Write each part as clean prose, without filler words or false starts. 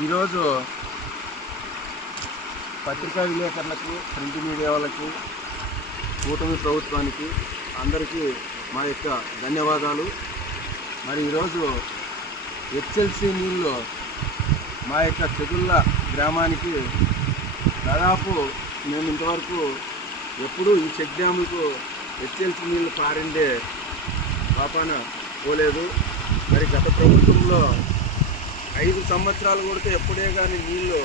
ఈరోజు పత్రికా విలేకరులకు, ప్రింట్ మీడియా వాళ్ళకి, కూటమి ప్రభుత్వానికి అందరికీ మా యొక్క ధన్యవాదాలు. మరి ఈరోజు హెచ్ఎల్సి నీళ్ళు మా యొక్క చెగుళ్ళ గ్రామానికి దాదాపు మేము ఇంతవరకు ఎప్పుడూ ఈ చెక్ డ్యాములకు హెచ్ఎల్సి నీళ్ళు పారిండే పాపాన పోలేదు. మరి గత ప్రభుత్వంలో 5 సంవత్సరాలు కొడితే ఎప్పుడే కానీ నీళ్ళు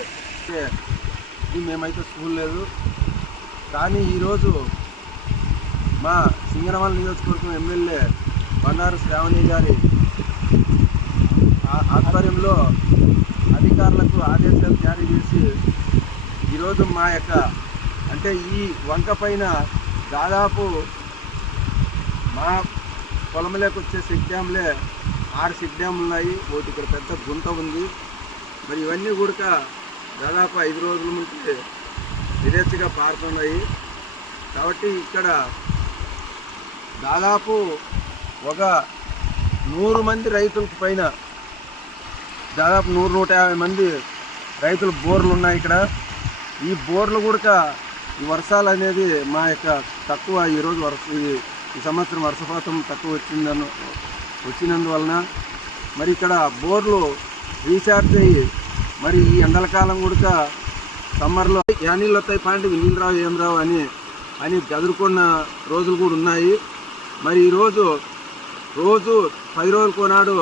మేమైతే చూడలేదు. కానీ ఈరోజు మా సింగనమల నియోజకవర్గం ఎమ్మెల్యే బండారు శ్రావణి గారి ఆధ్వర్యంలో అధికారులకు ఆదేశాలు జారీ చేసి ఈరోజు మా యొక్క అంటే ఈ వంక పైన దాదాపు మా పొలంలోకి వచ్చే చెక్ డ్యామ్లే 6 చెక్ డ్యాములు ఉన్నాయి. ఒకటి ఇక్కడ పెద్ద గుంట ఉంది. మరి ఇవన్నీ కూడా దాదాపు 5 రోజుల నుంచి యథేచ్ఛగా పారుతున్నాయి. కాబట్టి ఇక్కడ దాదాపు ఒక 100 మంది రైతులకు పైన దాదాపు 100-150 మంది రైతుల బోర్లు ఉన్నాయి ఇక్కడ. ఈ బోర్లు కూడా ఈ వర్షాలు అనేది మా యొక్క తక్కువ ఈరోజు ఈ సంవత్సరం వర్షపాతం తక్కువ వచ్చినందువలన మరి ఇక్కడ బోర్లు రీఛార్జ్ అయ్యి మరి ఈ ఎండల కాలం కూడా సమ్మర్లో ఏ నీళ్ళు వస్తాయి పాండి నీళ్ళు రావు ఏం రావు అని గదురుకున్న రోజులు కూడా ఉన్నాయి. మరి ఈరోజు 10 రోజులకు నాడు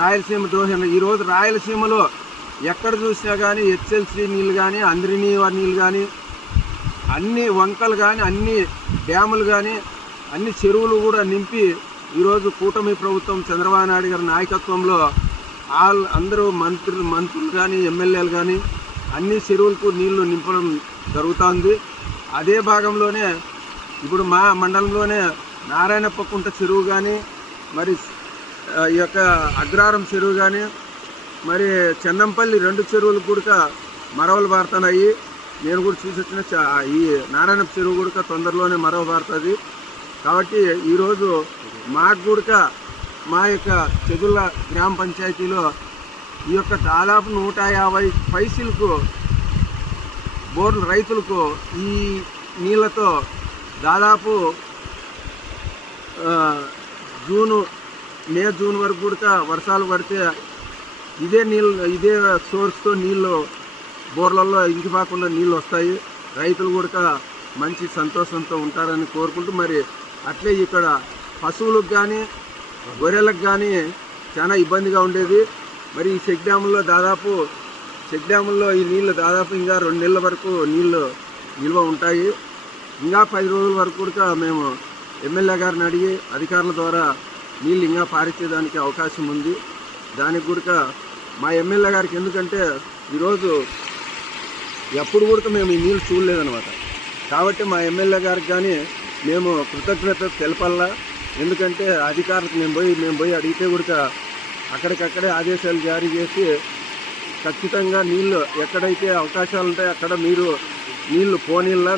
రాయలసీమ ద్రోహం. ఈరోజు రాయలసీమలో ఎక్కడ చూసినా కానీ హెచ్ఎల్సి నీళ్ళు కానీ, అంద్రినీ నీళ్ళు కానీ, అన్ని వంకలు కానీ, అన్ని డ్యాములు కానీ, అన్ని చెరువులు కూడా నింపి ఈరోజు కూటమి ప్రభుత్వం చంద్రబాబు నాయుడు గారి నాయకత్వంలో అందరూ మంత్రులు కానీ, ఎమ్మెల్యేలు కానీ అన్ని చెరువులకు నీళ్లు నింపడం జరుగుతుంది. అదే భాగంలోనే ఇప్పుడు మా మండలంలోనే నారాయణప్పకుంట చెరువు కానీ, మరి ఈ యొక్క అగ్రారం చెరువు కానీ, మరి చెన్నంపల్లి 2 చెరువులకు కూడా మరవలు పారుతున్నాయి. నేను కూడా చూసి వచ్చిన ఈ నారాయణ చెరువు కూడా తొందరలోనే మరవ పారుతుంది. కాబట్టి ఈరోజు మాకు కూడా మా యొక్క చెగుళ్ళ గ్రామ పంచాయతీలో ఈ యొక్క దాదాపు 150 పైసలకు బోర్లు రైతులకు ఈ నీళ్ళతో దాదాపు మే జూన్ వరకు కూడా వర్షాలు పడితే ఇదే సోర్స్తో నీళ్ళు బోర్లలో ఇంకిపోకుండా నీళ్ళు వస్తాయి. రైతులు కూడా మంచి సంతోషంతో ఉంటారని కోరుకుంటూ మరి అట్లే ఇక్కడ పశువులకు కానీ, గొర్రెలకు కానీ చాలా ఇబ్బందిగా ఉండేది. మరి ఈ చెక్ డ్యాముల్లో ఈ నీళ్ళు దాదాపు ఇంకా 2 నెలల వరకు నీళ్ళు నిల్వ ఉంటాయి. ఇంకా 10 రోజుల వరకు కూడా మేము ఎమ్మెల్యే గారిని అడిగి అధికారుల ద్వారా నీళ్ళు ఇంకా పారించేదానికి అవకాశం ఉంది. దానికి కూడా మా ఎమ్మెల్యే గారికి ఎందుకంటే ఈరోజు ఎప్పుడు కూడా మేము ఈ నీళ్ళు చూడలేదన్నమాట. కాబట్టి మా ఎమ్మెల్యే గారికి కానీ మేము కృతజ్ఞత తెలపాలా. ఎందుకంటే అధికారులకు మేము పోయి అడిగితే కూడా అక్కడికక్కడే ఆదేశాలు జారీ చేసి ఖచ్చితంగా నీళ్ళు ఎక్కడైతే అవకాశాలు ఉంటాయో అక్కడ మీరు నీళ్లు పోనీళ్ళ